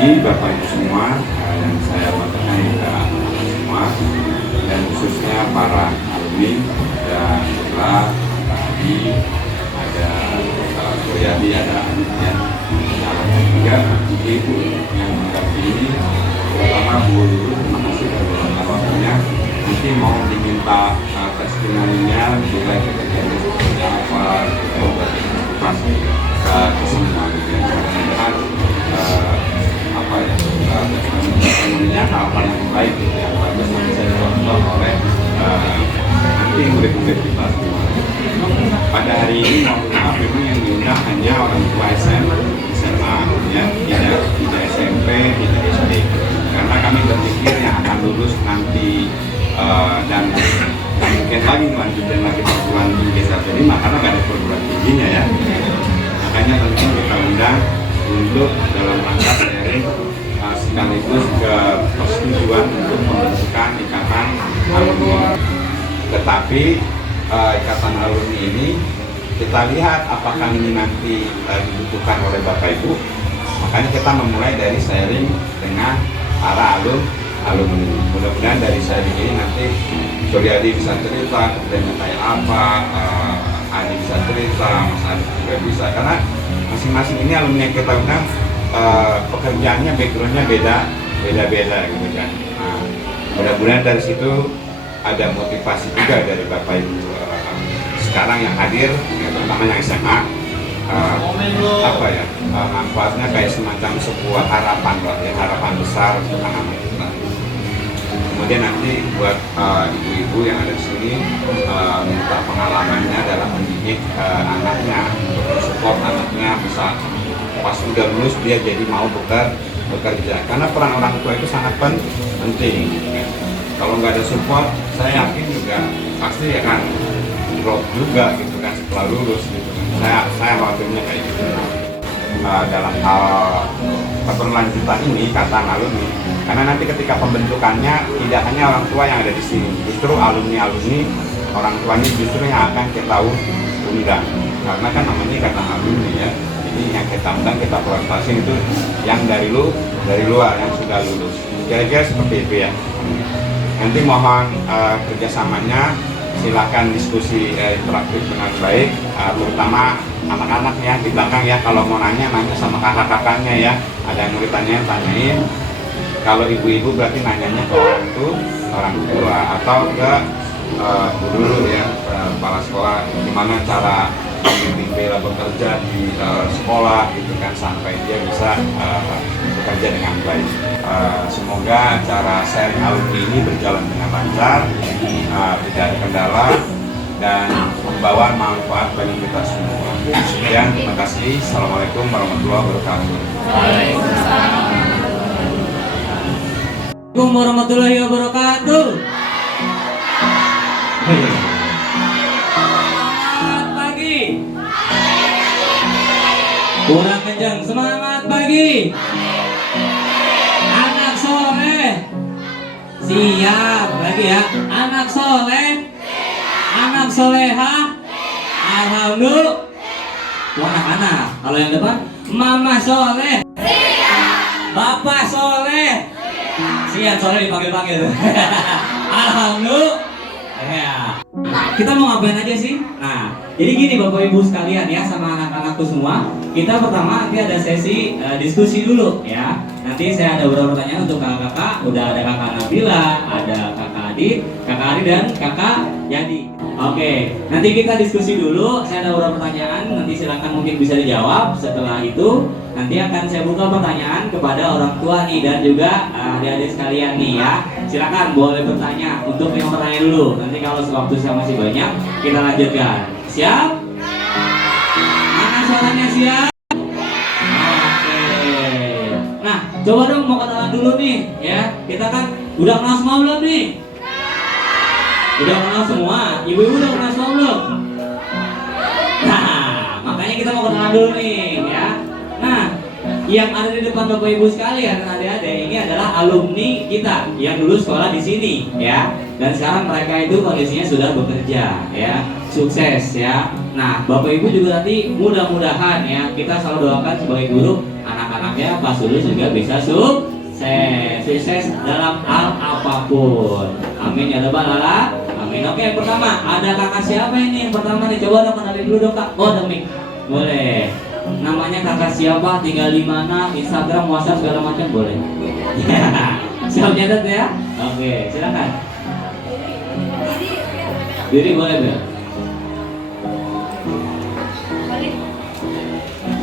pagi Bapak Ibu semua, yang saya hormati juga semua, dan khususnya para alumni, dan setelah tadi ada Suryadi, ada Anitya, dan juga ibu yang mendampingi, terutama Bu Lulu. Terima kasih atas waktunya. Nanti mau diminta testimoninya, juga kejadian seperti apa, pasti kesemuanya. Mudah-mudahan apa ya, testimoninya hal-hal yang baik yang bagus yang bisa dicontoh oleh nanti murid-murid kita semua. Pada hari ini maaf memang yang diundang hanya orang tua SMA, ya, tidak SMP, tidak SD, karena kami berpikir yang akan lulus nanti dan mungkin lagi melanjutkan lagi perguruan tinggi S1 karena nggak ada perguruan tingginya ya. Makanya tentu kita undang untuk dalam rangka sharing sekaligus ke persetujuan untuk membentukkan ikatan alumni. Tetapi ikatan alumni ini kita lihat apakah ini nanti dibutuhkan oleh Bapak Ibu. Makanya kita memulai dari sharing dengan para alumni. Mudah-mudahan dari sharing ini nanti Suryadi bisa cerita kemudian kayak apa, Adi bisa cerita, Mas Adi juga bisa, karena masing-masing ini alumni yang kita undang pekerjaannya, backgroundnya beda-beda gitu kan. Nah, mudah-mudahan dari situ ada motivasi juga dari Bapak Ibu sekarang yang hadir, ya, terutama yang SMA, apa ya, manfaatnya kayak semacam sebuah harapan, ya, harapan besar untuk anak-anak kita. Kemudian nanti buat ibu-ibu yang ada di sini minta pengalamannya dalam mendidik anaknya, untuk support anaknya bisa pas udah lulus dia jadi mau bekerja, karena peran orang tua itu sangat penting. Ya. Kalau nggak ada support, saya yakin juga pasti akan drop juga gitu kan setelah lulus gitu kan. Saya khawatirnya kayak gitu. Dalam hal keberlanjutan ini kata alumni, karena nanti ketika pembentukannya tidak hanya orang tua yang ada di sini, justru alumni orang tuanya justru yang akan kita undang, karena kan namanya kata alumni ya. Jadi yang kita undang, kita prioritaskan itu yang dari luar yang sudah lulus. Kira-kira seperti itu ya. Nanti mohon kerjasamanya, silakan diskusi interaktif dengan baik, terutama anak-anak ya di belakang ya. Kalau mau nanya sama kakak-kakaknya ya, ada yang murid tanyain. Kalau ibu-ibu berarti nanyanya ke orang tua atau ke guru ya, kepala sekolah, gimana cara membimbing Bella bekerja di sekolah gitu kan, sampai dia bisa bekerja dengan baik. Semoga acara sharing alumni ini berjalan dengan lancar, tidak ada kendala, dan membawa manfaat bagi kita semua. Sekian, terima kasih. Assalamualaikum warahmatullahi wabarakatuh. Assalamualaikum warahmatullahi wabarakatuh. Semangat pagi. Kurang kencang. Semangat pagi. Anak soleh. Siap lagi ya. Anak soleh. Anak soleha. Alhamdulillah. Anak-anak. Kalau yang depan, Mama soleh. Bapak soleh. Siap, soleh dipanggil-panggil. Alhamdulillah. Ya. Kita mau ngapain aja sih? Nah, jadi gini Bapak Ibu sekalian ya, sama anak-anakku semua. Kita pertama nanti ada sesi diskusi dulu ya. Nanti saya ada beberapa pertanyaan untuk kakak-kakak. Udah ada kakak Nabila, ada kakak Adit, kakak Ari, dan kakak Yadi. Oke, nanti kita diskusi dulu. Saya ada beberapa pertanyaan, nanti silakan mungkin bisa dijawab. Setelah itu nanti akan saya buka pertanyaan kepada orang tua nih, dan juga adik-adik sekalian nih ya. Silakan boleh bertanya. Untuk yang bertanya dulu, nanti kalau waktu saya masih banyak kita lanjutkan. Siap? Mana suaranya siap? Oke. Nah, coba dong mau kenalan dulu nih ya. Kita kan udah kenal semua belum nih? Udah kenal semua? Ibu-ibu udah kenal semua belum? Nah, makanya kita mau kenalan dulu nih ya. Nah, yang ada di depan Bapak Ibu sekalian dan adik-adik ini adalah alumni kita yang dulu sekolah di sini ya. Dan sekarang mereka itu kondisinya sudah bekerja ya, sukses ya. Nah, Bapak Ibu juga nanti mudah-mudahan ya, kita selalu doakan sebagai guru anak-anaknya anaknya pas lulus juga bisa sukses dalam hal apapun. Amin ya rabbal alamin. Amin. Oke, pertama ada kakak siapa ini? Yang pertama nih, coba dong kenalin dulu dong kak. Oh demi, boleh. Namanya kakak siapa? Tinggal di mana? Instagram, WhatsApp segala macam boleh. Siap nyatet ya? Oke, silakan. Diri boleh Bel.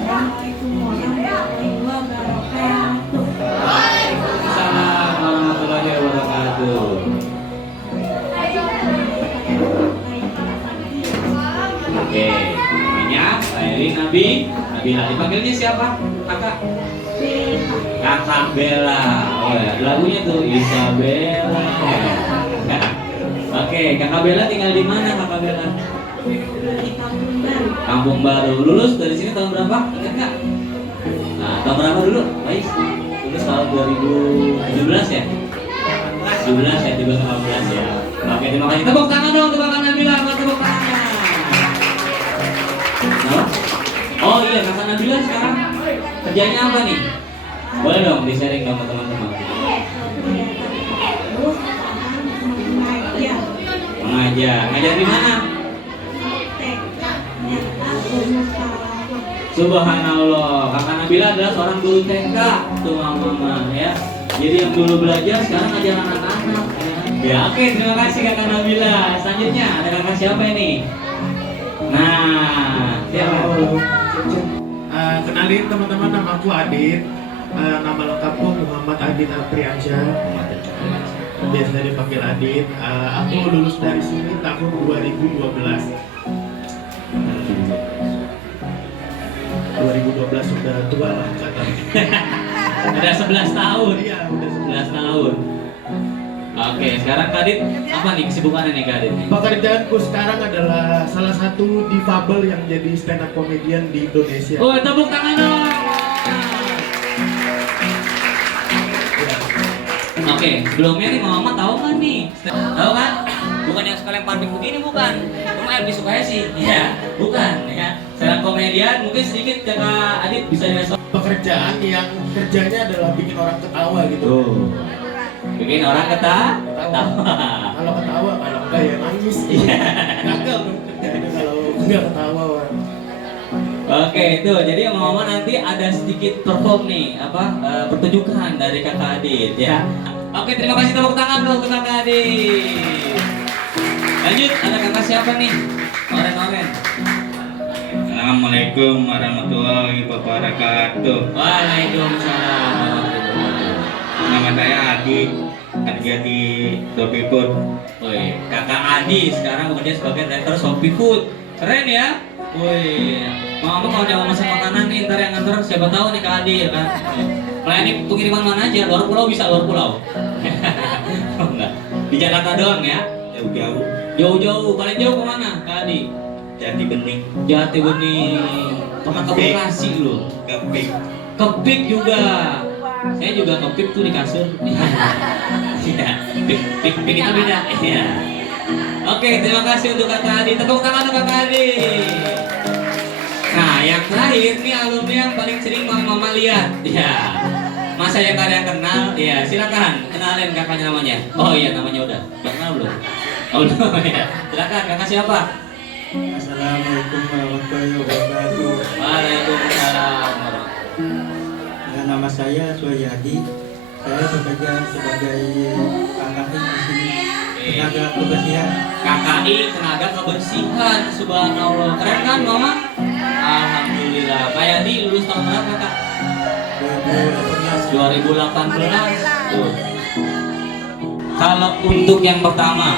Assalamualaikum warahmatullahi wabarakatuh. Waalaikumsalam warahmatullahi wabarakatuh. Oke, namanya Sairi Nabila. Dipanggilnya siapa? Kakak? Kakak Bella. Oh ya, lagunya tuh Isabella. Oke, Kakak Bella tinggal di mana Kakak Bella? Kampung Baru. Lulus dari sini tahun berapa? Ingat nggak? Nah, tahun berapa dulu? Baik. Lulus tahun 2017 ya? 17 ya, 2018 ya. Oke, terima kasih. Tepuk tangan dong, tepuk tangan Nabila, tepuk tangan. Oh iya, Kakak Nabila sekarang kerjanya apa nih? Boleh dong di-sharing sama teman-teman. Mengajar. Ngajar di mana? Subhanallah. Kakak Nabila adalah seorang guru TK tuh mama ya. Jadi yang dulu belajar sekarang ngajar anak-anak. Ya, oke, terima kasih Kakak Nabila. Selanjutnya ada kakak siapa ini? Nah, siapa? Kenalin teman-teman, nama aku Adit. Nama lengkapku Muhammad Adit Apriansyah. Biasa dipanggil Adit. Aku lulus dari sini tahun 2012. 2012 sudah tua lah katanya. Udah 11 tahun. Iya, udah 11 tahun. Oke, sekarang Kak Adit, apa nih kesibukannya nih Kak Adit? Pekerjaanku sekarang adalah salah satu difabel yang jadi stand up comedian di Indonesia. Oh, tepuk tangan dong. Oke, sebelumnya nih Mama tahu kan nih? Tahu kan? Bukan yang suka lempar mic begini, bukan. Cuma yang lebih sukanya sih, ya, bukan ya. Stand up komedian mungkin sedikit Kakak Adit bisa direspon. Pekerjaan yang kerjanya adalah bikin orang ketawa gitu. Tuh. Bikin orang ketawa. Kalau ketawa, kalau enggak ya nangis. Iya. Gagal dong kerjanya kalau enggak ketawa. Oke, itu. Jadi Mama nanti ada sedikit perform nih, pertunjukan dari Kakak Adit ya. Oke, terima kasih, tepuk tangan dong untuk Kakak Adit. Lanjut, ada kakak siapa nih? Oren. Assalamualaikum warahmatullahi wabarakatuh. Waalaikumsalam warahmatullahi wabarakatuh. Nama saya Adi, kerja di Shopee Food. Woi, Kakak Adi sekarang bekerja sebagai driver Shopee Food. Keren ya? Woi, Mama kalau mau masak makanan nih, ntar yang nganter siapa tahu nih Kak Adi ya kan? Melayani pengiriman mana aja, luar pulau bisa, luar pulau. Oh, enggak, di Jakarta doang ya? Jauh-jauh Jauh-jauh, paling jauh kemana Kak Adi? Jati Bening, Jati Bening. Pernah ke Bekasi lu? Kepik. Kepik juga. Saya juga kepik tuh di kasur. Iya, pik kita beda. Iya. Oke, terima kasih untuk Kakak Adi. Tepuk tangan untuk Kakak Adi. Nah, yang terakhir nih alumni yang paling sering Mama lihat. Iya. Masa yang kalian kenal? Iya, silakan kenalin kakaknya namanya. Oh iya, namanya udah. Kenal belum? Oh belum ya. Silakan, kakak siapa? Assalamualaikum warahmatullahi wabarakatuh. Waalaikumsalam. Nama saya Suwayadi. Saya bekerja sebagai KKI di sini. Tenaga kebersihan. KKI tenaga kebersihan. Subhanallah. Keren kan, Mama? Alhamdulillah. Pak Yadi lulus tahun berapa, Kak? 2018. Tuh. Kalau untuk yang pertama,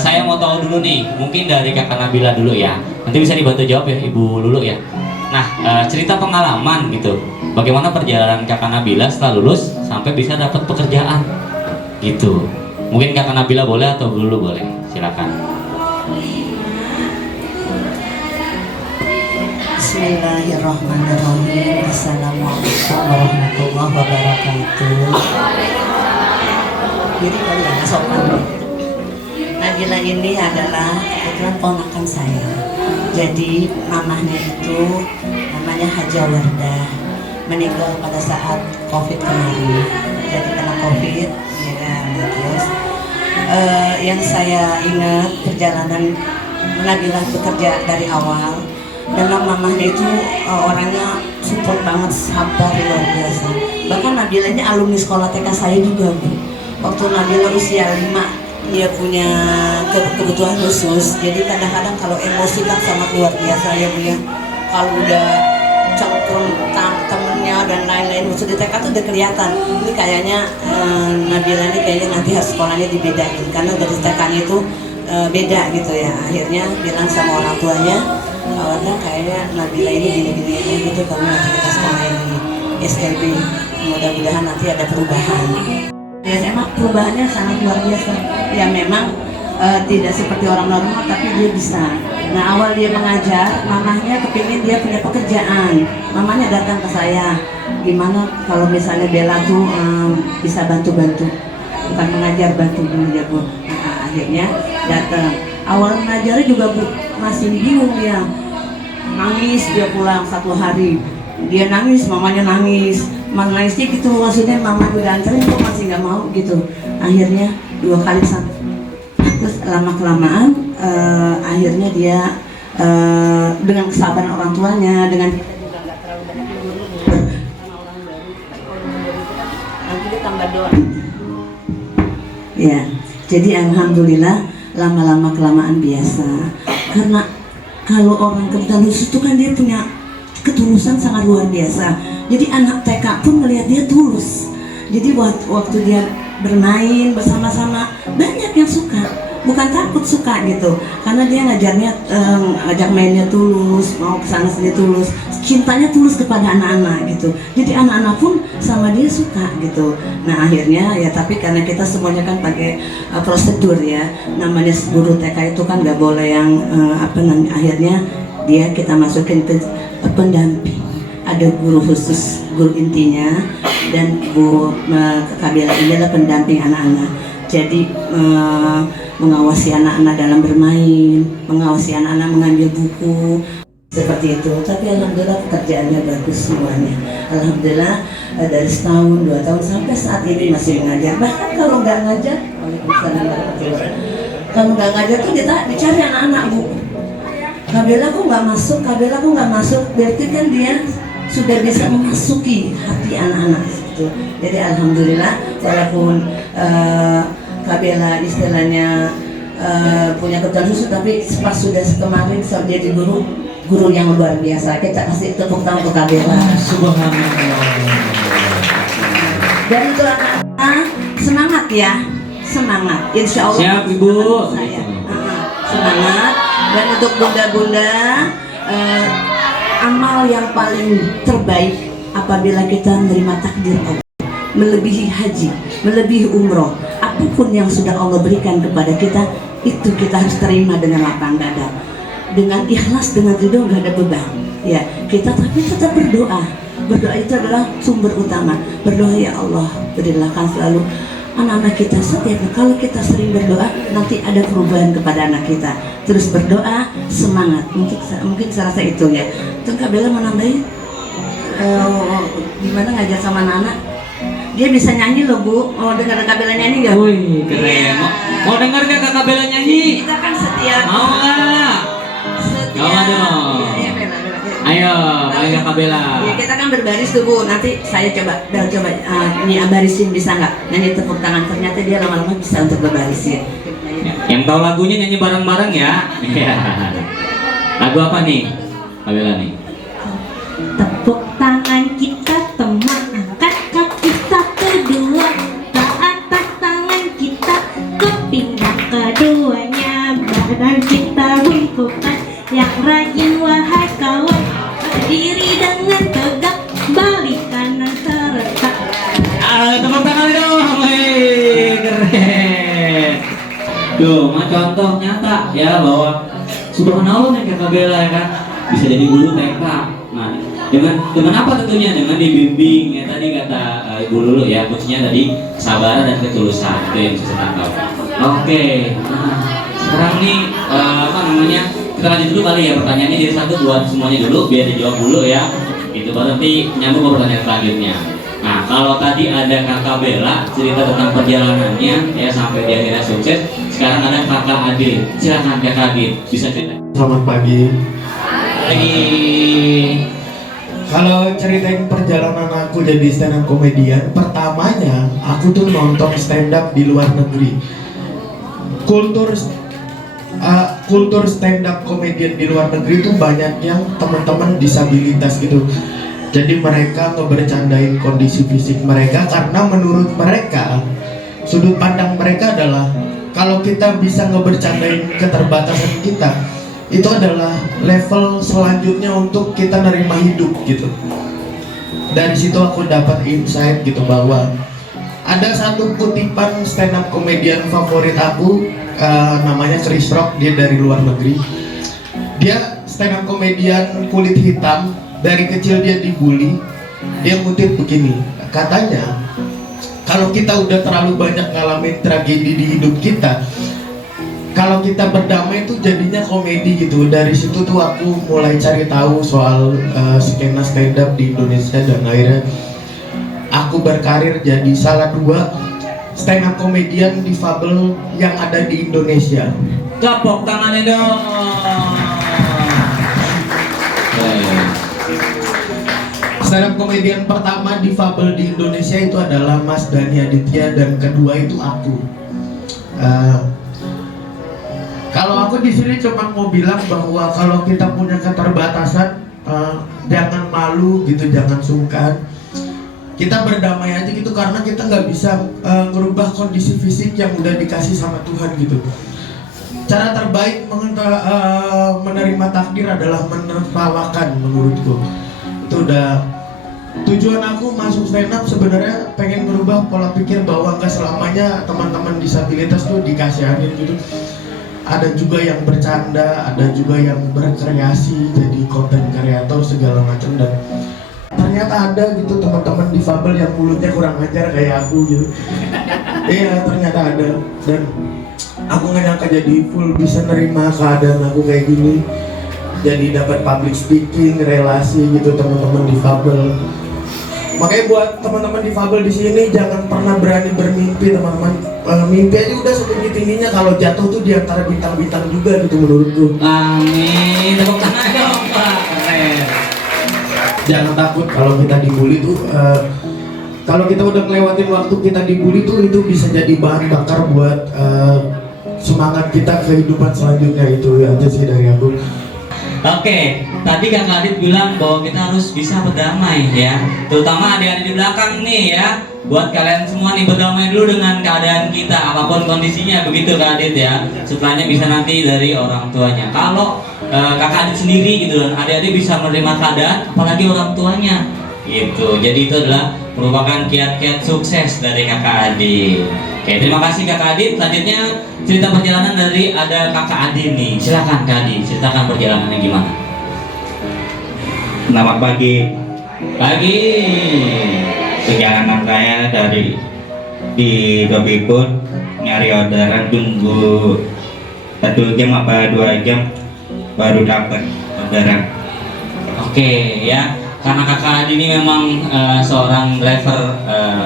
saya mau tahu dulu nih, mungkin dari Kakak Nabila dulu ya. Nanti bisa dibantu jawab ya Ibu Lulu ya. Nah, cerita pengalaman gitu. Bagaimana perjalanan Kakak Nabila setelah lulus sampai bisa dapat pekerjaan gitu. Mungkin Kakak Nabila boleh atau Bu Lulu boleh. Silakan. Bismillahirrahmanirrahim. Assalamualaikum warahmatullahi wabarakatuh. Jadi kalian sopan. Nabila ini adalah kebetulan ponakan saya. Jadi mamahnya itu namanya Haja Wardah. meninggal pada saat COVID kemarin. Jadi kena COVID, ya kan. Terus yang saya ingat perjalanan Nabilah bekerja dari awal, dan mamahnya itu orangnya support banget, sabar luar biasa. Bahkan Nabilah ini alumni sekolah TK saya juga, Bu. Waktu Nabilah usia 5, dia punya kebutuhan khusus. Jadi kadang-kadang kalau emosi kan sangat luar biasa ya, Bu ya. Kalau udah cengkrung temennya dan lain-lain, maksud di TK tuh udah kelihatan. Ini kayaknya Nabilah ini kayaknya nanti harus sekolahnya dibedain, karena dari TK-nya itu beda gitu ya. Akhirnya bilang sama orang tuanya, awalnya kayaknya Nabilah ini gini-gini gitu, karena nanti kita sekolah ini SLB, mudah-mudahan nanti ada perubahan. Ya emang perubahannya sangat luar biasa. Ya memang tidak seperti orang normal, tapi dia bisa. Nah awal dia mengajar, mamahnya kepingin dia punya pekerjaan. Mamanya datang ke saya, gimana kalau misalnya Bella tuh bisa bantu-bantu, bukan mengajar, bantu dia, Bu. Nah, akhirnya datang. Awal mengajarnya juga, Bu, masih bingung dia. Nangis dia pulang 1 hari. Dia nangis, mamanya nangis. Nangisnya gitu, maksudnya mama udah anterin kok masih nggak mau gitu. Akhirnya 2 kali sampai. Terus lama-kelamaan akhirnya dia dengan kesabaran orang tuanya, dengan kita juga nggak terlalu banyak guru sama orang baru. Kalau baru kan nanti dia tambah doa. Ya, jadi alhamdulillah lama-lama kelamaan biasa. Karena kalau orang kebutuhan khusus itu kan dia punya ketulusan sangat luar biasa. Jadi anak TK pun melihat dia tulus. Jadi waktu dia bermain bersama-sama banyak yang suka, bukan takut, suka gitu, karena dia ngajarnya ngajak mainnya tulus, mau kesana sini tulus, cintanya tulus kepada anak-anak gitu. Jadi anak-anak pun sama dia suka gitu. Nah akhirnya ya, tapi karena kita semuanya kan pakai prosedur ya, namanya guru TK itu kan nggak boleh yang akhirnya dia kita masukin ke pendamping. Ada guru khusus, guru intinya, dan Bu Kabila ini adalah pendamping anak-anak. Jadi mengawasi anak-anak dalam bermain, mengawasi anak-anak mengambil buku, seperti itu. Tapi alhamdulillah pekerjaannya bagus semuanya. Alhamdulillah dari setahun, 2 tahun sampai saat ini masih mengajar. Bahkan kalau nggak ngajar, kalau nggak ngajar tuh kita dicari anak-anak, Bu. Kabila kok nggak masuk, Kabila kok nggak masuk, berarti kan dia sudah bisa memasuki hati anak-anak gitu. Jadi alhamdulillah walaupun Kabila istilahnya punya kebutuhan khusus, tapi pas sudah kemarin jadi guru yang luar biasa. Kita kasih tepuk tangan untuk Kabila. Subhanallah. Dan untuk anak-anak semangat ya, semangat. Insya Allah. Siap Ibu. Saya semangat. Dan untuk bunda-bunda, amal yang paling terbaik apabila kita menerima takdir Allah, melebihi haji, melebihi umroh, apapun yang sudah Allah berikan kepada kita, itu kita harus terima dengan lapang dada, dengan ikhlas, dengan ridho, nggak ada beban. Ya, kita tapi tetap berdoa. Berdoa itu adalah sumber utama. Berdoa, ya Allah, berilah selalu anak-anak kita setiap kalau kita sering berdoa, nanti ada perubahan kepada anak kita. Terus berdoa, semangat. Mungkin saya rasa itu ya. Terus Kabila mau nambahin gimana ngajar sama anak-anak? Dia bisa nyanyi loh, Bu. Mau dengar Kabila nyanyi nggak? Wih, keren. Iya. Mau dengar gak Kakak Bella nyanyi? Kita kan setiap Mau nggak? setiap Mau dong. Iya, Bella. Ayo, ayo Kakak Bella. Ya, kita kan berbaris tuh, Bu. Nanti saya coba ini barisin, bisa nggak? Nyanyi tepuk tangan. Ternyata dia lama-lama bisa untuk berbarisin. Yang tahu lagunya nyanyi bareng-bareng ya. Iya. Lagu apa nih, Kak Bella nih? Tepuk tangan kita, teman, angkat kaki kita kedua, ke atas tangan kita, ke pinggang keduanya, badan kita bungkukan, yang rajin wahai kawan, berdiri dengan tegak, balik kanan serentak. Tepuk tangan dong, keren. Tuh, contoh nyata ya bahwa subhanallah nih Kakak Bella ya kan, bisa jadi guru TK. Nah, dengan apa tentunya? Dengan dibimbing ya, tadi kata Ibu Lulu ya, kuncinya tadi kesabaran dan ketulusan, itu yang bisa tangkap. Oke, nah sekarang nih apa namanya, kita lanjut dulu kali ya pertanyaannya, jadi satu buat semuanya dulu biar dijawab dulu ya. Gitu, berarti nyambung ke pertanyaan selanjutnya. Nah, kalau tadi ada kakak Bella cerita tentang perjalanannya ya sampai dia akhirnya sukses. Sekarang ada kakak Ade. Silakan kakak Ade, bisa cerita. Selamat pagi. Lagi. Kalau ceritain perjalanan aku jadi stand up comedian, pertamanya aku tuh nonton stand up di luar negeri. Kultur stand up comedian di luar negeri itu banyak yang teman-teman disabilitas gitu. Jadi mereka ngebercandain kondisi fisik mereka karena menurut mereka sudut pandang mereka adalah kalau kita bisa ngebercandain keterbatasan kita, itu adalah level selanjutnya untuk kita nerima hidup gitu. Dari situ aku dapat insight gitu bahwa ada satu kutipan stand up comedian favorit aku, namanya Chris Rock, dia dari luar negeri. Dia stand up comedian kulit hitam, dari kecil dia dibully. Dia ngutip begini, katanya kalau kita udah terlalu banyak ngalamin tragedi di hidup kita, kalau kita berdamai itu jadinya komedi gitu. Dari situ tuh aku mulai cari tahu soal skena stand up di Indonesia dan akhirnya aku berkarir jadi salah 2 stand up comedian difabel yang ada di Indonesia. Tepuk tangannya dong. Stand up comedian pertama difabel di Indonesia itu adalah Mas Dani Aditya dan kedua itu aku. Kalau aku di sini cuma mau bilang bahwa kalau kita punya keterbatasan, jangan malu gitu, jangan sungkan. Kita berdamai aja gitu karena kita nggak bisa merubah kondisi fisik yang udah dikasih sama Tuhan gitu. Cara terbaik menerima takdir adalah menertawakan menurutku. Itu udah tujuan aku masuk stand up, sebenarnya pengen merubah pola pikir bahwa nggak selamanya teman-teman disabilitas tuh dikasihanin gitu. Ada juga yang bercanda, ada juga yang berkreasi jadi konten kreator segala macam, dan ternyata ada gitu teman-teman difabel yang mulutnya kurang ajar kayak aku gitu. Iya, ternyata ada, dan aku nggak nyangka jadi full bisa nerima keadaan aku kayak gini. Jadi dapat public speaking, relasi gitu teman-teman difabel. Makanya buat teman-teman difabel di sini jangan pernah berani bermimpi teman-teman. Mimpi aja udah setinggi-tingginya, kalau jatuh tuh di antara bintang-bintang juga gitu menurutku. Amin. Tepuk tangan dong Pak. Keren. Jangan takut kalau kita dibully tuh. Kalau kita udah ngelewatin waktu kita dibully tuh, itu bisa jadi bahan bakar buat semangat kita kehidupan selanjutnya. Itu aja sih dari aku. Oke, tadi Kak Adit bilang bahwa kita harus bisa berdamai ya. Terutama adik-adik di belakang nih ya. Buat kalian semua nih, berdamai dulu dengan keadaan kita apapun kondisinya, begitu Kak Adit ya. Setelahnya bisa nanti dari orang tuanya. Kalau Kakak Adit sendiri gitu dan adik-adik bisa menerima keadaan, apalagi orang tuanya gitu. Jadi itu adalah merupakan kiat-kiat sukses dari Kakak Adit. Oke, terima kasih Kakak Adit. Selanjutnya cerita perjalanan dari ada Kakak Adit nih. Silakan Kak Adit, ceritakan perjalanannya gimana. Selamat pagi. Pagi. Perjalanan saya dari di Robipur nyari orderan, tunggu 1 jam apa 2 jam baru dapat orderan. Oke ya, karena Kakak Adit ini memang seorang driver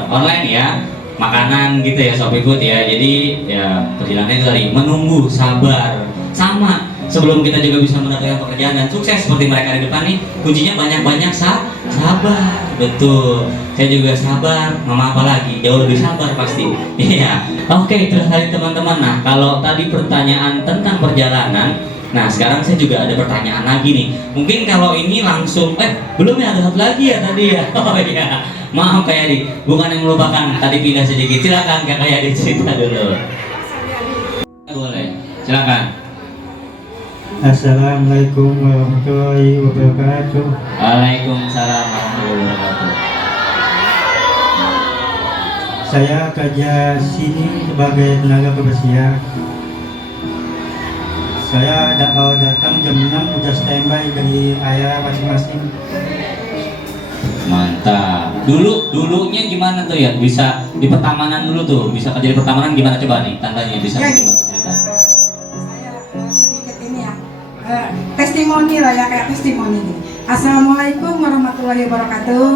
online ya, makanan gitu ya, Shopee Food ya. Jadi ya perjalanannya itu tadi menunggu, sabar. Sama sebelum kita juga bisa mendapatkan pekerjaan dan sukses seperti mereka di depan nih, kuncinya banyak-banyak sabar. Betul, saya juga sabar. Mama apa lagi, jauh lebih sabar pasti. Iya. Oke, terus hari teman-teman. Nah, kalau tadi pertanyaan tentang perjalanan, nah sekarang saya juga ada pertanyaan lagi nih. Mungkin kalau ini langsung, belum ya, ada satu lagi ya tadi ya. Oh iya, maaf Kak Yadi, bukan yang melupakan, tadi pindah sedikit. Silakan Kak Yadi cerita dulu. Boleh, silakan. Assalamualaikum warahmatullahi wabarakatuh. Waalaikumsalam warahmatullahi wabarakatuh. Saya kerja sini sebagai tenaga kebersihan. Saya datang jam 6 udah standby dari ayah masing-masing. Mantap. Dulunya gimana tuh ya? Bisa di pertamanan dulu tuh, bisa kerja di pertamanan gimana coba nih? Tandanya bisa Ya, cerita. Saya sedikit ini ya, testimoni lah ya, kayak testimoni nih. Assalamualaikum warahmatullahi wabarakatuh.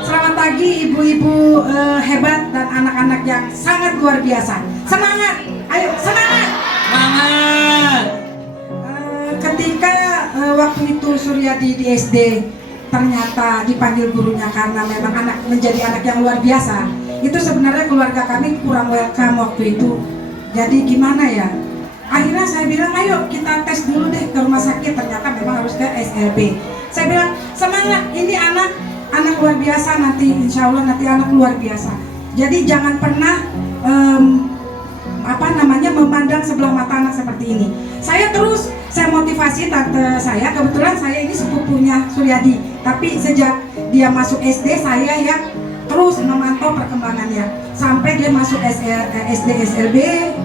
Selamat pagi ibu-ibu hebat dan anak-anak yang sangat luar biasa. Semangat, ayo semangat. Semangat. Ketika waktu itu Suryadi di SD ternyata dipanggil gurunya karena memang menjadi anak yang luar biasa. Itu sebenarnya keluarga kami kurang welcome waktu itu. Jadi gimana ya? Akhirnya saya bilang ayo kita tes dulu deh ke rumah sakit, ternyata memang harus ke SLB. Saya bilang semangat, ini anak luar biasa nanti, insya Allah nanti anak luar biasa. Jadi jangan pernah memandang sebelah mata anak seperti ini. Saya motivasi tante saya, kebetulan saya ini sepupunya Suryadi, tapi sejak dia masuk SD saya yang terus memantau perkembangannya sampai dia masuk SD SLB,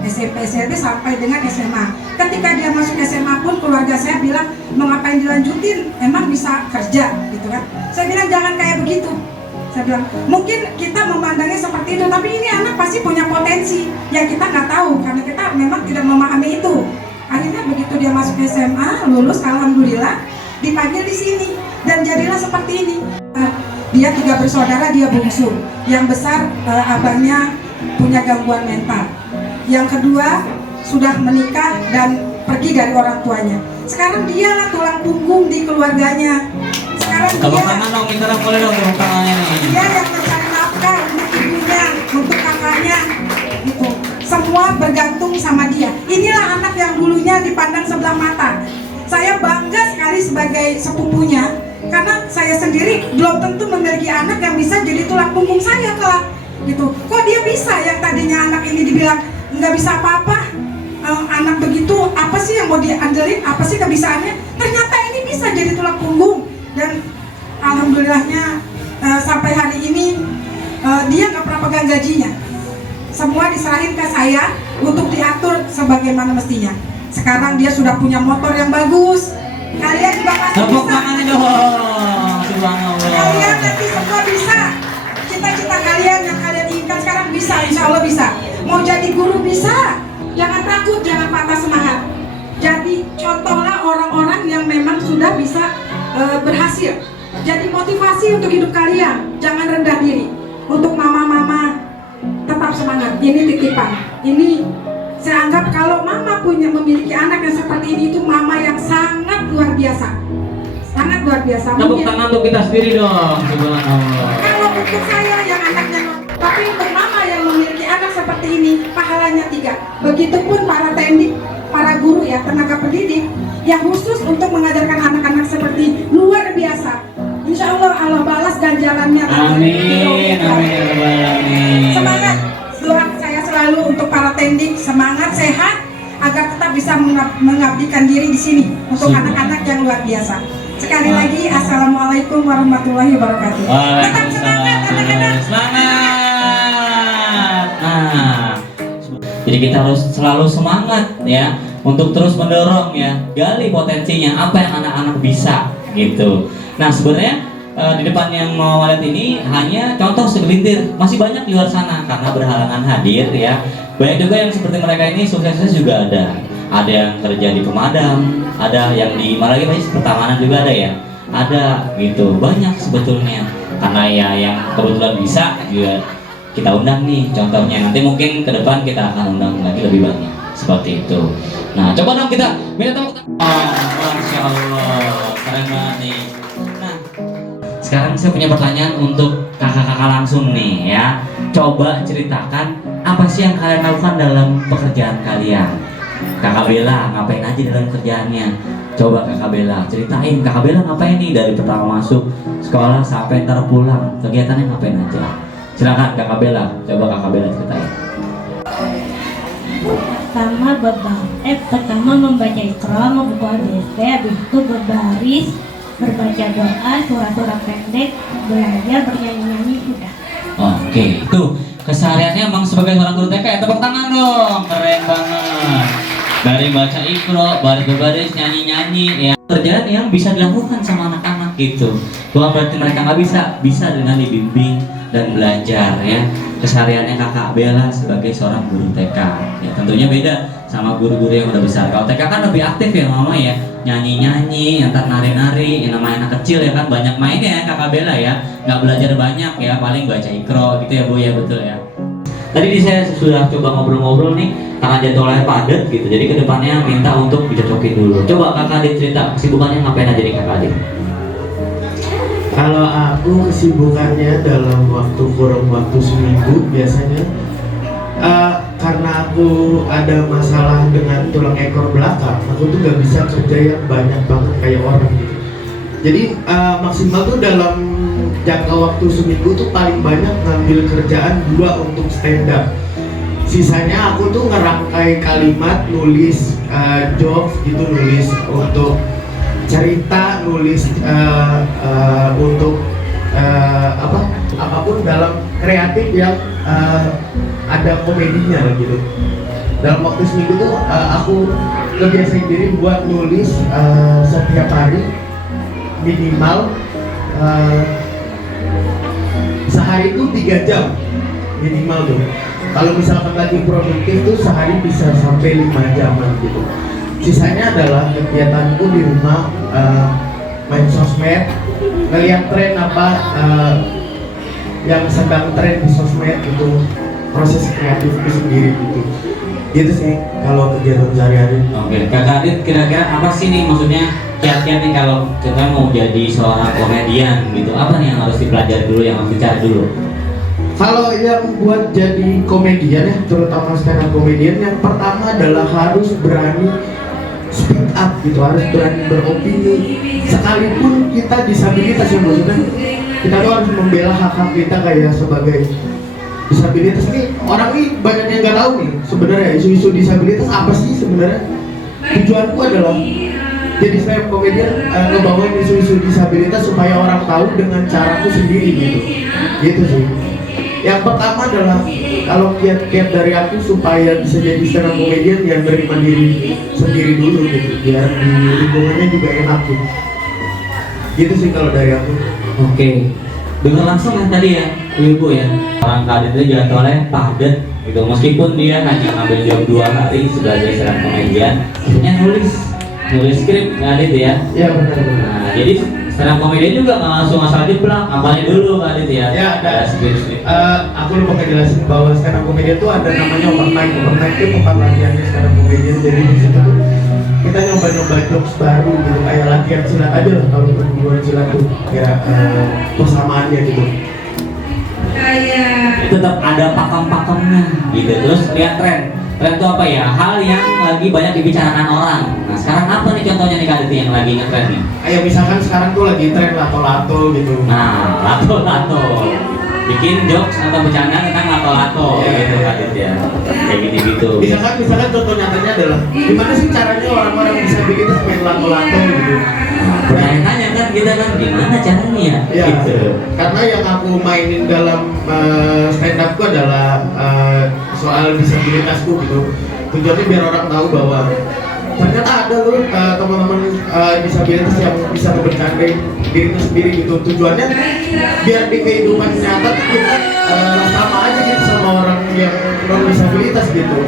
SMP SLB sampai dengan SMA. Ketika dia masuk SMA pun keluarga saya bilang mau ngapain dilanjutin, emang bisa kerja gitu kan. Saya bilang jangan kayak begitu. Saya bilang mungkin kita memandangnya seperti itu, tapi ini anak pasti punya potensi yang kita nggak tahu karena kita memang tidak memahami itu. Akhirnya begitu dia masuk SMA, lulus alhamdulillah dipanggil di sini dan jadilah seperti ini. Dia 3 bersaudara, dia bungsu. Yang besar abangnya punya gangguan mental. Yang kedua sudah menikah dan pergi dari orang tuanya. Sekarang dialah tulang punggung di keluarganya. Sekarang Tepuk tangan dong, minta boleh dong tepuk tangannya nih. Dia yang mencari nafkah untuk ibunya, untuk kakaknya, gitu. Semua bergantung sama dia. Inilah anak yang dulunya dipandang sebelah mata. Saya bangga sekali sebagai sepupunya. Karena saya sendiri belum tentu memiliki anak yang bisa jadi tulang punggung saya kelak, gitu. Kok dia bisa yang tadinya anak ini dibilang nggak bisa apa-apa, anak begitu apa sih yang mau diandelin, apa sih kebisaannya? Ternyata ini bisa jadi tulang punggung dan alhamdulillahnya sampai hari ini dia nggak pernah pegang gajinya. Semua diserahin ke saya untuk diatur sebagaimana mestinya. Sekarang dia sudah punya motor yang bagus. Kalian juga pasti Tepuk bisa. tangannya dong. Subhanallah. Kalian nanti semua bisa. Cita-cita kalian yang kalian inginkan sekarang bisa, insya Allah bisa. Mau jadi guru bisa. Jangan takut, jangan patah semangat. Jadi contohlah orang-orang yang memang sudah bisa berhasil. Jadi motivasi untuk hidup kalian. Jangan rendah diri. Untuk mama-mama tetap semangat. Ini titipan. Ini saya anggap kalau mama memiliki anak yang seperti ini itu mama yang sangat luar biasa, sangat luar biasa. Tepuk tangan untuk kita sendiri dong. Subhanallah. Kalau untuk saya yang anaknya, tapi untuk mama yang memiliki anak seperti ini pahalanya 3. Begitupun para teknik, para guru ya, tenaga pendidik yang khusus untuk mengajarkan anak-anak seperti luar biasa. Insya Allah Allah balas ganjarannya. Amin. Amin. Semangat. Doa saya selalu untuk para teknik semangat, sehat, agar tetap bisa mengabdikan diri di sini untuk anak-anak yang luar biasa. Sekali lagi, assalamualaikum warahmatullahi wabarakatuh. Tetap semangat anak-anak. Semangat. Nah, jadi kita harus selalu semangat ya untuk terus mendorong ya, gali potensinya apa yang anak-anak bisa gitu. Nah sebenarnya di depan yang mau lihat ini hanya contoh segelintir, masih banyak di luar sana karena berhalangan hadir ya. Banyak juga yang seperti mereka ini sukses juga ada yang kerja di pemadam, ada yang di malah lagi pertamanan juga ada gitu, banyak sebetulnya. Karena ya yang kebetulan bisa juga kita undang nih contohnya, nanti mungkin ke depan kita akan undang lagi lebih banyak seperti itu. Nah coba dong kita minta tepuk tangan. Masya Allah, keren banget nih. Sekarang saya punya pertanyaan untuk kakak-kakak langsung nih ya. Coba ceritakan apa sih yang kalian lakukan dalam pekerjaan kalian. Kakak Bella ngapain aja dalam kerjaannya? Coba Kakak Bella ceritain, Kakak Bella ngapain nih dari pertama masuk sekolah sampai ntar pulang, kegiatannya ngapain aja? Silakan Kakak Bella, coba Kakak Bella ceritain. Pertama membaca Iqra, membuka ABC, habis itu berbaris, berbaca doa, surah-surah pendek, belajar, bernyanyi-nyanyi, udah. Oke, itu kesehariannya emang sebagai seorang guru TK ya, tepuk tangan dong, keren banget. Dari baca Iqra, baris-baris, nyanyi-nyanyi ya, kerjaan yang bisa dilakukan sama anak-anak gitu. Bukan berarti mereka nggak bisa dengan dibimbing dan belajar ya. Kesehariannya Kakak Bella sebagai seorang guru TK ya, tentunya beda sama guru-guru yang udah besar. Kalau TK kan lebih aktif ya mama ya, nyanyi-nyanyi, entar nari-nari, yang namanya anak kecil ya kan banyak mainnya ya Kakak Bella ya, nggak belajar banyak ya, paling baca ikro gitu ya Bu ya, betul ya. Tadi saya sudah coba ngobrol-ngobrol nih, karena jadwalnya padat gitu, jadi kedepannya minta untuk dicocokin dulu. Coba Kakak Adit cerita, kesibukannya ngapain aja nih Kakak Adit? Kalau aku kesibukannya dalam kurun waktu seminggu biasanya karena aku ada masalah dengan tulang ekor belakang, aku tuh gak bisa kerja yang banyak banget kayak orang gitu. Jadi maksimal tuh dalam jangka waktu seminggu tuh paling banyak ngambil kerjaan 2 untuk stand up. Sisanya aku tuh ngerangkai kalimat, nulis jokes gitu, nulis untuk cerita, nulis untuk apapun dalam kreatif yang ada komedinya gitu. Dalam waktu seminggu tuh aku ngebiasain diri buat nulis setiap hari minimal sehari itu 3 jam minimal tuh. Kalau misalkan lagi produktif tuh sehari bisa sampai 5 jaman gitu. Sisanya adalah kegiatanku di rumah, main sosmed, ngeliat tren apa yang sedang tren di sosmed gitu, proses kreatifku sendiri gitu. Gitu sih kalau kegiatan sehari-hari. Oke, Kakak Adit kira-kira apa sih nih maksudnya kiat-kiat nih kalau kita mau jadi seorang komedian gitu, apa nih yang harus dipelajari dulu, yang harus dicari dulu? Kalau yang buat jadi komedian ya, terutama stand up komedian, yang pertama adalah harus berani speak up gitu, harus berani beropini. Sekalipun kita disabilitas ya, maksudnya kita tuh harus membela hak-hak kita kayak sebagai disabilitas. Nih orang nih banyak yang nggak tahu nih sebenarnya isu-isu disabilitas apa sih sebenarnya. Tujuanku adalah jadi stand up komedian, ngebawain isu-isu disabilitas supaya orang tahu dengan caraku sendiri gitu sih. Yang pertama adalah kalau kiat-kiat dari aku supaya bisa jadi stand up comedian, yang menerima diri sendiri dulu gitu, biar di lingkungannya juga enak gitu sih kalau dari aku. Oke, dengar langsung ya tadi ya Ibu ya, orang Kadit itu jadwalnya padat gitu, meskipun dia hanya ngambil jam 2 hari sebagai stand up comedian, akhirnya nulis skrip Kadit ya. Iya benar. Nah jadi stand up comedian juga nggak langsung asal jeblak, ngapain dulu Kadit ya? Ya ada skrip. Aku lupa ngejelasin bahwa stand up comedian tuh ada namanya overnight. Overnight itu bukan latihannya stand up comedian, jadi di situ tuh kita nyoba-nyoba jokes baru gitu, kayak latihan silat aja lah kalau perguruan silat tuh kayak persamaannya gitu. Tetap ada pakem-pakemnya gitu. Terus lihat tren itu apa ya, hal yang lagi banyak dibicarakan orang. Nah sekarang apa nih contohnya nih Kadit yang lagi ngetren nih? Kayak misalkan sekarang tuh lagi tren lato-lato gitu. Nah lato-lato, bikin jokes atau bercanda tentang lato-lato gitu Kadit ya, kayak gitu-gitu. Misalkan contoh nyatanya adalah gimana sih caranya orang-orang disabilitas main lato-lato gitu. Bertanya-tanya kan kita kan gimana caranya Ya, gitu. karena yang aku mainin dalam stand upku adalah soal disabilitasku gitu. Tujuannya biar orang tahu bahwa ternyata ada loh teman-teman disabilitas yang bisa bercanda dirinya sendiri gitu. Tujuannya biar di kehidupan nyata tuh kita sama aja gitu sama orang yang non disabilitas gitu.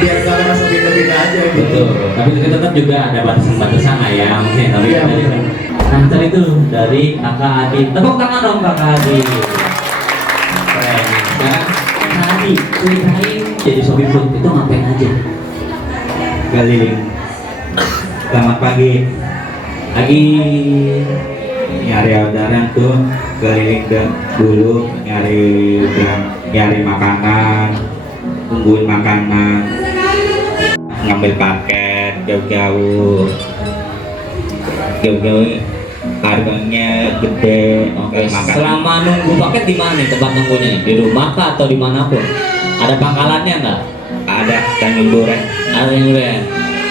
Biar gak merasa beda-beda aja gitu. Betul, tapi tetap juga ada batasan-batasan lah ya mungkin. Tapi Iya, betul. nah tadi itu dari Kakak Adit, tepuk tangan dong Kakak Adit. Keren. Sekarang Kakak Adit ceritain jadi sopir food itu ngapain aja? Keliling. Selamat pagi. Lagi Nyari orderan tuh keliling dulu nyari makanan, tungguin makanan, ngambil paket jauh-jauh harganya gede. Oke, makan. selama nunggu paket di mana nih tempat nunggunya nih? Di rumah kah atau dimanapun? Ada pangkalannya nggak? Ada Tanjung Duren. Ada yang keren.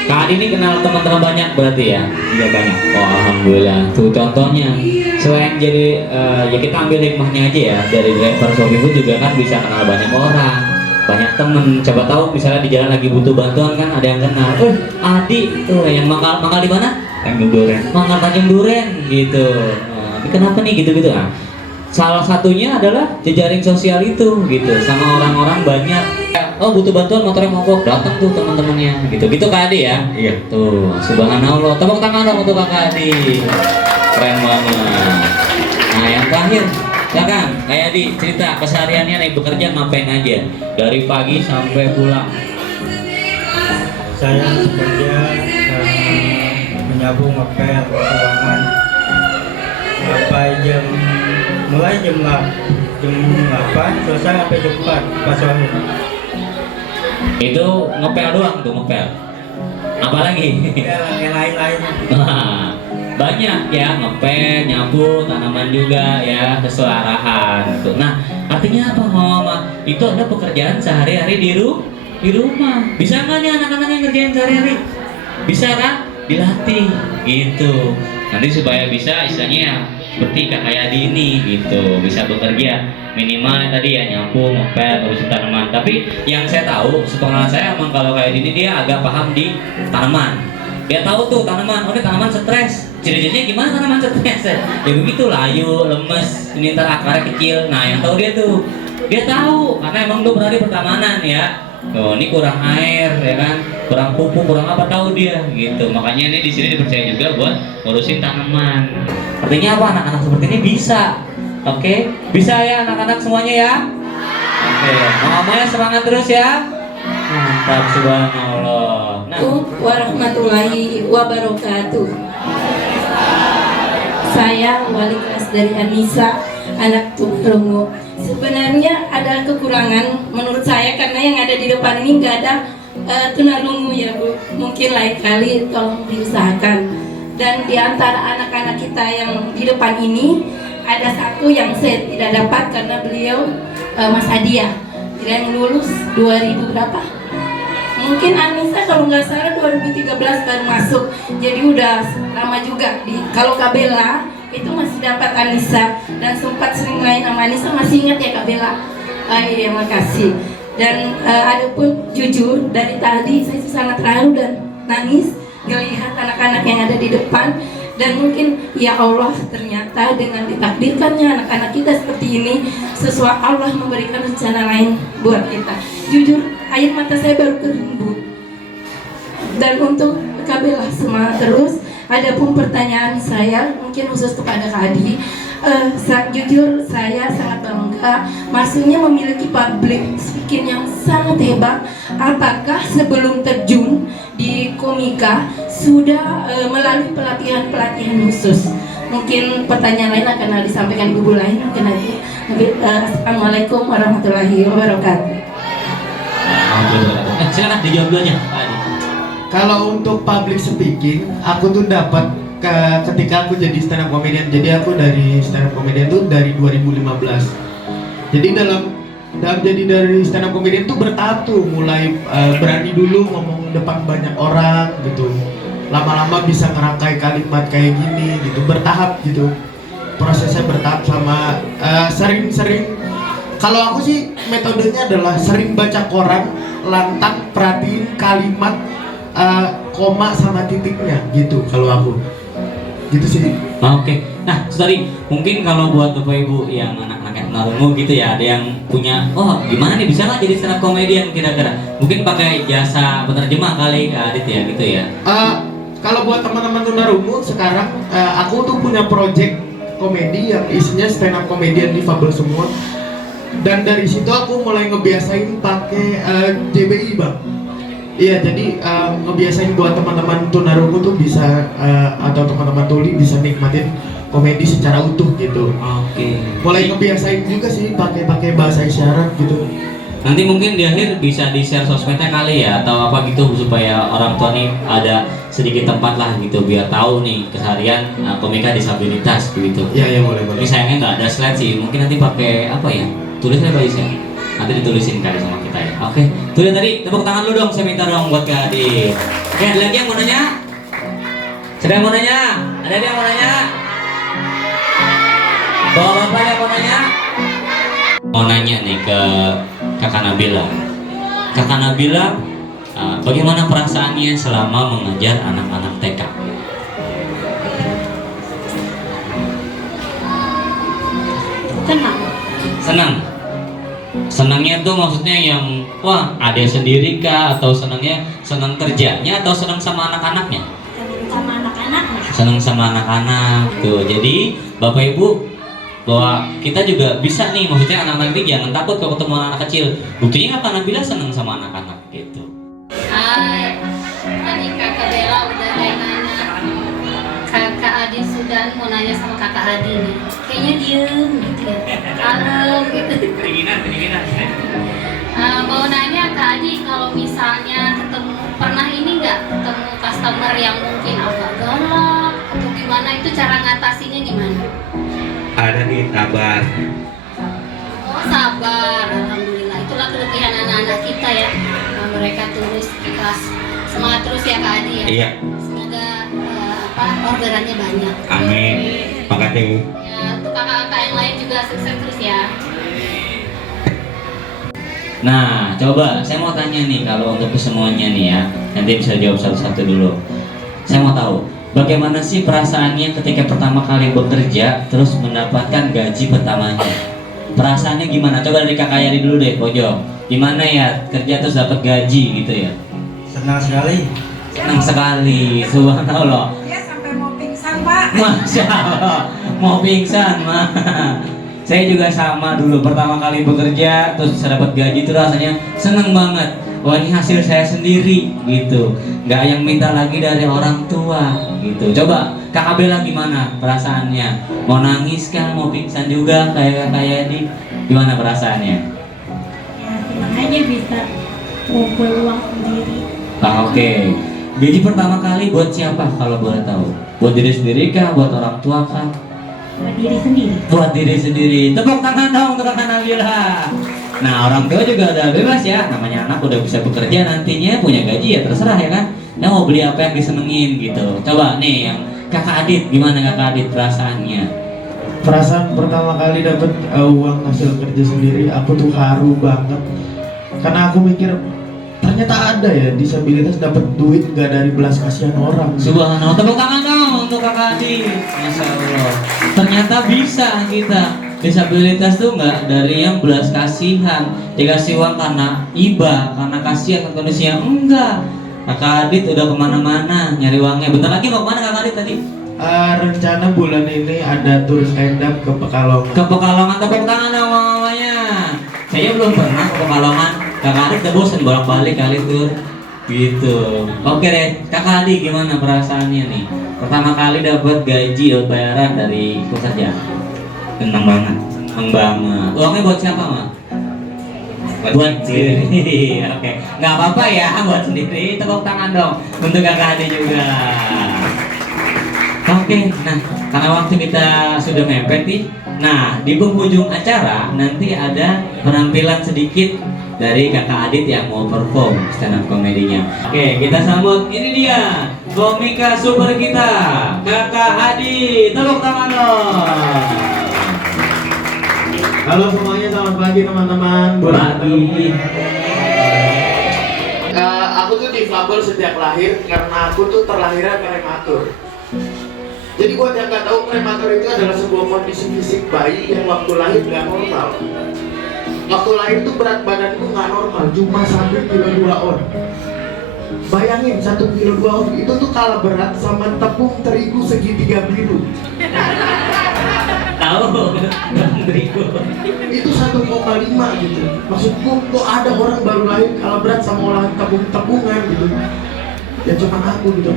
Kak Adi ini kenal teman-teman banyak berarti ya? Iya banyak. Oh alhamdulillah. Tuh contohnya. Selain jadi ya kita ambil hikmahnya aja ya, dari driver Shopee Food juga kan bisa kenal banyak orang, banyak temen. Coba tahu misalnya di jalan lagi butuh bantuan kan ada yang kenal. Adi tuh yang mangkal di mana? Tanjung Duren. Mangkal Tanjung Duren gitu. Nah, kenapa nih gitu-gitu? Nah, salah satunya adalah jejaring sosial itu gitu, sama orang-orang banyak Oh butuh bantuan motornya mogok, datang tuh teman-temannya gitu Kak Adi ya. Iya. Tuh subhanallah, tepuk tangan dong untuk Kak Adi, keren banget. Nah yang terakhir silakan Kak Adi, cerita kesehariannya nih bekerja ngapain aja dari pagi sampai pulang. Saya bekerja menyapu ngepel ruangan sampai mulai jam 8 selesai sampai jam 4 pas sore. Itu ngepel doang tuh ngepel. Apalagi? Ya, yang lain-lain. Nah, banyak ya ngepel, nyapu, tanaman juga ya, kesuarahan. Tuh. Nah, artinya apa Mama? Itu ada pekerjaan sehari-hari di rumah. Bisa nggak nih anak-anak yang ngerjain sehari-hari? Bisa kan? Dilatih gitu. Nanti supaya bisa istilahnya ya seperti Kak Hayadi ini gitu, bisa bekerja minimal tadi ya nyapu, ngepel, ngurusin tanaman. Tapi yang saya tahu, sepengalaman saya emang kalau kayak ini dia agak paham di tanaman. Dia tahu tuh tanaman, oh ini tanaman stres. Ciri-cirinya gimana tanaman stres? Ya begitu layu, lemes, ini ntar akarnya kecil. Nah yang tahu dia tuh, dia tahu karena emang dia berada di pertamanan ya. Tuh, ini kurang air ya kan, kurang pupuk, kurang apa tahu dia gitu. Makanya ini di sini dipercaya juga buat ngurusin tanaman. Artinya apa anak-anak seperti ini bisa, oke? Bisa ya anak-anak semuanya ya. Oke, mamanya semangat terus ya. Mantap, subhanallah. Nah, warahmatullahi wabarakatuh. Saya wali kelas dari Anissa, anak tunarungu. Sebenarnya ada kekurangan menurut saya karena yang ada di depan ini nggak ada tunarungu ya Bu. Mungkin lain kali tolong diusahakan. Dan di antara anak-anak kita yang di depan ini ada satu yang saya tidak dapat karena beliau Mas Adia yang lulus 2000 berapa? Mungkin Anissa kalau nggak salah 2013 baru masuk, jadi udah lama juga. Kalau Kabela itu masih dapat Anissa dan sempat sering main sama Anissa, masih ingat ya Kabela? Iya makasih. Dan adapun jujur dari tadi saya sangat terharu dan nangis melihat anak-anak yang ada di depan. Dan mungkin ya Allah ternyata dengan ditakdirkannya anak-anak kita seperti ini, sesuai Allah memberikan rencana lain buat kita. Jujur air mata saya baru kering Bu. Dan untuk Kabela semangat terus. Adapun pertanyaan saya mungkin khusus kepada Kak Adi, jujur saya sangat bangga maksudnya memiliki public speaking yang sangat hebat. Apakah sebelum terjun di komika sudah melalui pelatihan khusus? Mungkin pertanyaan lain akan disampaikan ibu lain mungkin nanti. Assalamualaikum warahmatullahi wabarakatuh. Silakan dijawab dulunya Pak Adi. Kalau untuk public speaking, aku tuh dapat ketika aku jadi stand up comedian. Jadi aku dari stand up comedian tuh dari 2015. Jadi dalam jadi dari stand up comedian tuh bertahap tuh, mulai berani dulu ngomong depan banyak orang gitu. Lama-lama bisa ngerangkai kalimat kayak gini gitu, bertahap gitu. Prosesnya bertahap sama sering-sering. Kalau aku sih metodenya adalah sering baca koran, lantang perhatiin kalimat koma sama titiknya gitu kalau aku gitu sih. Oke. Nah tadi mungkin kalau buat bapak ibu yang anak-anak tunarungu gitu ya, ada yang punya oh gimana nih bisa nggak jadi stand up comedian kira-kira, mungkin pakai jasa penerjemah kali Kak Adit ya gitu ya. Kalau buat teman-teman tunarungu sekarang aku tuh punya project komedi yang isinya stand up comedian difabel semua, dan dari situ aku mulai ngebiasain pakai JBI Bang. Iya, jadi ngebiasain buat teman-teman tunarungu tuh bisa atau teman-teman tuli bisa nikmatin komedi secara utuh gitu. Oke. Mulai ngebiasain juga sih pakai bahasa isyarat gitu. Nanti mungkin di akhir bisa di share sosmednya kali ya atau apa gitu supaya orang tua nih ada sedikit tempat lah gitu biar tahu nih keseharian komika disabilitas gitu. Iya boleh. Tapi sayangnya nggak ada slide sih. Mungkin nanti pakai apa ya? Tulisnya Pak Isya. Nanti ditulisin kali sama kita ya. Oke. Tuh ya tadi tepuk tangan lu dong, saya minta dong buat Kak Adi. Oke, ada lagi yang mau nanya? Siapa yang mau nanya? Ada yang mau nanya? Bapak-bapak yang mau nanya? Mau nanya nih ke Kakak Nabila. Kakak Nabila, bagaimana perasaannya selama mengajar anak-anak TK? Tenang. Senang. Senangnya tuh maksudnya yang wah ada sendiri kah, atau senangnya senang kerjanya, atau senang sama anak-anaknya? Sama anak-anaknya. Senang sama anak-anak tuh. Jadi Bapak Ibu, bahwa kita juga bisa nih, maksudnya anak-anak ini jangan takut kalau ketemu anak kecil. Buktinya Kakak Nabila senang sama anak-anak gitu. Hai, tadi kakak Bella udah nanya, kakak Adi Sudan mau nanya sama kakak Adi nih. Kayaknya diem gitu ya, kalem gitu. Mau nanya Kak Adi, kalau misalnya ketemu, pernah ini nggak ketemu customer yang mungkin agak galak atau gimana, itu cara ngatasinnya gimana? Ada di sabar. Oh sabar, alhamdulillah. Itulah kelebihan anak-anak kita ya. Mereka tulus, ikhlas. Semangat terus ya Kak Adi ya. Iya. Semoga orderannya banyak. Amin. Makasih. Ya, untuk kakak-kakak yang lain juga sukses terus ya. Nah, coba saya mau tanya nih, kalau untuk kesemuanya nih ya, nanti bisa jawab satu-satu dulu. Saya mau tahu, bagaimana sih perasaannya ketika pertama kali bekerja terus mendapatkan gaji pertamanya? Perasaannya gimana? Coba dari Kakak Yadi dulu deh, pojok. Gimana ya kerja terus dapat gaji gitu ya? Senang sekali. Senang sekali, subhanallah. Dia sampai mau pingsan, Pak. Masya Allah, mau pingsan mah. Saya juga sama dulu, pertama kali bekerja terus bisa dapat gaji itu rasanya seneng banget. Wah, ini hasil saya sendiri gitu, nggak yang minta lagi dari orang tua gitu. Coba Kakak Bella gimana perasaannya? Mau nangis kah? Mau pingsan juga kayak Yadi? Gimana perasaannya? Ya senang aja bisa ngumpul uang sendiri. Oke. Gaji pertama kali buat siapa kalau boleh tahu? Buat diri sendiri kah? Buat orang tua kah? Buat diri sendiri. Buat diri sendiri. Tepuk tangan dong untuk Kakak Nabila. Nah, orang tua juga udah bebas ya. Namanya anak udah bisa bekerja, nantinya punya gaji ya terserah ya kan. Dia mau beli apa yang disenengin gitu. Coba nih yang Kakak Adit, gimana Kakak Adit perasaannya? Perasaan pertama kali dapat uang hasil kerja sendiri, aku tuh haru banget. Karena aku mikir ternyata ada ya disabilitas dapat duit nggak dari belas kasihan orang. Subhanallah, tepuk tangan dong untuk Kakak Adit. Masya Allah. Ternyata bisa kita. Disabilitas tuh nggak dari yang belas kasihan, dikasih uang karena iba, karena kasihan kan kondisinya, enggak. Kakak Adit udah kemana-mana nyari uangnya. Bentar lagi mau kemana Kakak Adit tadi? Rencana bulan ini ada tur stand up ke Pekalongan. Ke Pekalongan, tepuk tangan dong mamanya. Saya belum pernah ke Pekalongan. Kakak Adit udah bosan bolak-balik kali tur. Gitu. Oke deh, Kakak Adit gimana perasaannya nih? Pertama kali dapat gaji atau bayaran dari pekerja. Senang banget. Senang banget. Uangnya buat siapa, Mak? Buat sendiri. Oke, nggak apa-apa ya, buat sendiri. Tepuk tangan dong untuk Kakak Adi juga. Oke, nah karena waktu kita sudah mepet nih. Nah, di penghujung acara nanti ada penampilan sedikit dari Kakak Adit yang mau perform stand up komedinya. Oke, kita sambut, ini dia komika super kita, Kakak Adit. Tepuk tangan dong. Halo semuanya, selamat pagi teman-teman. Pagi. Aku tuh difabel sejak lahir karena aku tuh terlahirnya prematur. Jadi buat yang nggak tahu, prematur itu adalah sebuah kondisi fisik bayi yang waktu lahir nggak normal. Waktu lahir tuh berat badanku nggak normal, cuma 1 kilo 2 on. Bayangin 1 kilo 2 on itu tuh kalah berat sama tepung terigu segitiga biru. Tahu, terigu. Itu 1,5 gitu. Maksudku kok ada orang baru lahir kalah berat sama olahan tepung-tepungan gitu. Ya cuma aku gitu.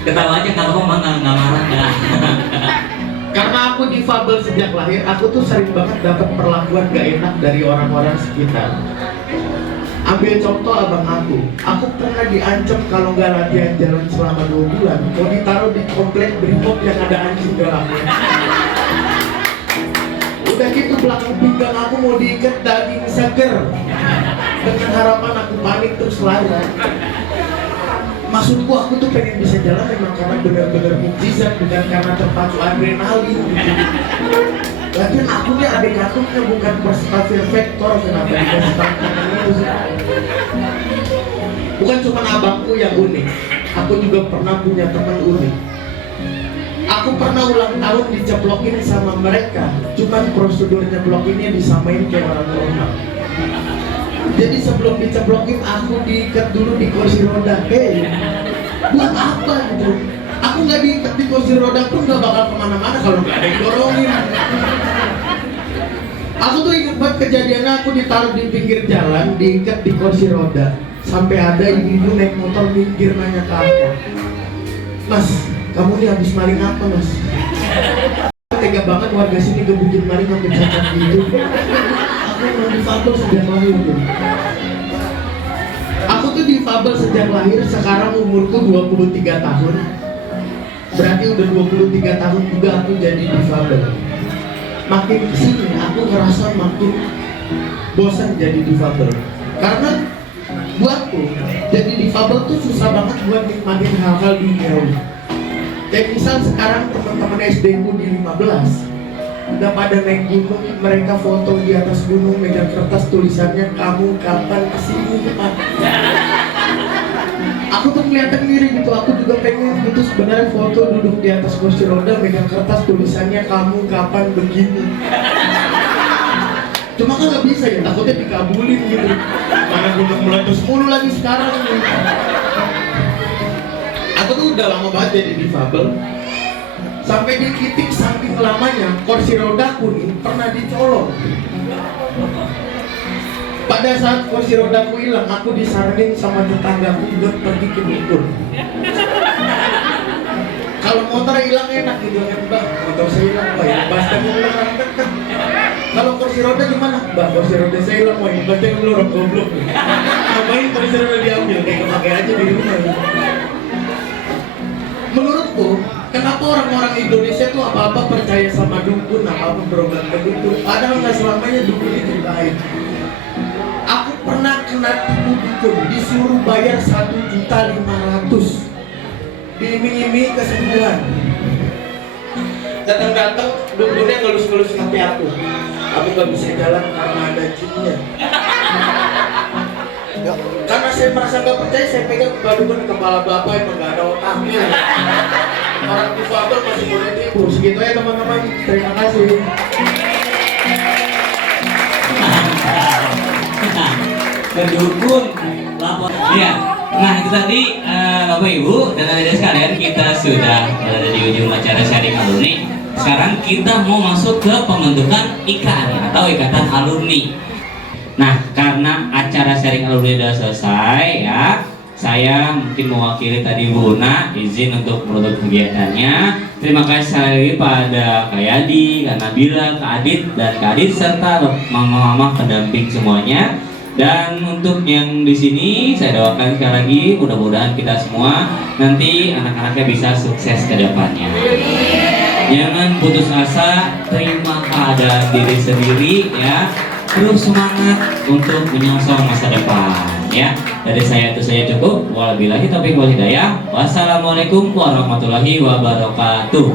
Ketawa aja kalau ngomong nggak marah nggak. Karena aku difabel sejak lahir, aku tuh sering banget dapat perlakuan gak enak dari orang-orang sekitar. Ambil contoh abang aku pernah diancam kalau nggak latihan jalan selama 2 bulan, mau ditaruh di komplek brimob yang ada anjing dalamnya. Udah gitu belakang pinggang aku mau diikat daging seger, dengan harapan aku panik terus lari. Maksudku aku tuh pengen bisa jalan memang karena benar-benar mukjizat, bukan karena terpacu adrenalin gitu. Lagian aku nih adik kandungnya bukan persentase vektor, kenapa dikasih tantangan itu sih? Bukan cuma abangku yang unik, aku juga pernah punya teman unik. Aku pernah ulang tahun diceplokin sama mereka, cuman prosedur nyeplokinnya disamain kayak orang normal. Jadi sebelum diceplokin aku diikat dulu di kursi roda. Hei, buat apa gitu? Aku nggak diikat di kursi roda pun nggak bakal kemana-mana kalau nggak ada yang dorongin. Aku tuh ingat banget kejadian aku ditaruh di pinggir jalan, diikat di kursi roda. Sampai ada ibu naik motor minggir nanya ke aku, "Mas, kamu ini habis maling apa, Mas?" Tega banget warga sini gebukin maling sampai cacat gitu. Aku mau difabel sejak lahir tuh. Aku tuh difabel sejak lahir, sekarang umurku 23 tahun. Berarti udah 23 tahun juga aku jadi difabel. Makin kesini aku ngerasa makin bosan jadi difabel. Karena buatku jadi difabel tuh susah banget buat nikmatin hal-hal duniawi. Kayak misal sekarang teman-teman SD ku di 15 udah pada naik gunung, mereka foto di atas gunung megang kertas tulisannya "Kamu kapan kesini?" Aku tuh kelihatan ngiri gitu, aku juga pengen gitu sebenarnya foto duduk di atas kursi roda megang kertas tulisannya "Kamu kapan begini?" Cuma kan nggak bisa ya, takutnya dikabulin gitu. Mana gunung meletus mulu lagi sekarang nih. Aku tuh udah lama banget jadi difabel. Sampai di titik saking lamanya kursi rodaku nih pernah dicolong. Pada saat kursi rodaku hilang, aku disaranin sama tetanggaku buat pergi ke dukun. Kalau motor hilang enak gitu kan, "Mbak, motor saya hilang, Mbak, ya pasti orang dekat." Kalau kursi roda gimana? "Mbak, kursi roda saya hilang, Mbak, ya pasti orang goblok." Ngapain kursi roda diambil? Kayak kepake aja di rumah. Menurutku, kenapa orang-orang Indonesia tuh apa-apa percaya sama dukun, apa-apa berobat ke dukun, padahal nggak selamanya dukun itu baik. Aku pernah kena tipu dukun, disuruh bayar 1.500.000, diiming-iming kesembuhan. Datang-datang dukunnya ngelus-ngelus kaki aku nggak bisa jalan karena ada jinnya. Karena saya merasa nggak percaya, saya pegang dukun kepala bapak yang nggak ada otaknya. Orang difabel masih boleh tipu. Segitu ya teman-teman, terima kasih. Kedukun lapor. Iya. Nah itu tadi Bapak Ibu dan adik sekalian, kita sudah berada di ujung acara sharing alumni. Sekarang kita mau masuk ke pembentukan IKAN atau Ikatan Alumni. Nah karena acara sharing alumni sudah selesai ya, saya mungkin mewakili tadi Bu Una izin untuk menutup kegiatannya. Terima kasih sekali lagi pada Kak Yadi, Kak Nabila, Kak Adit, dan Kak Adit serta mama-mama pendamping semuanya. Dan untuk yang di sini saya doakan sekali lagi, mudah-mudahan kita semua nanti anak-anaknya bisa sukses ke depannya. Jangan putus asa, terima keadaan diri sendiri ya. Terus semangat untuk menyongsong masa depan ya. Dari saya itu saja cukup. Wabillahi taufiq wal hidayah. Wassalamualaikum warahmatullahi wabarakatuh.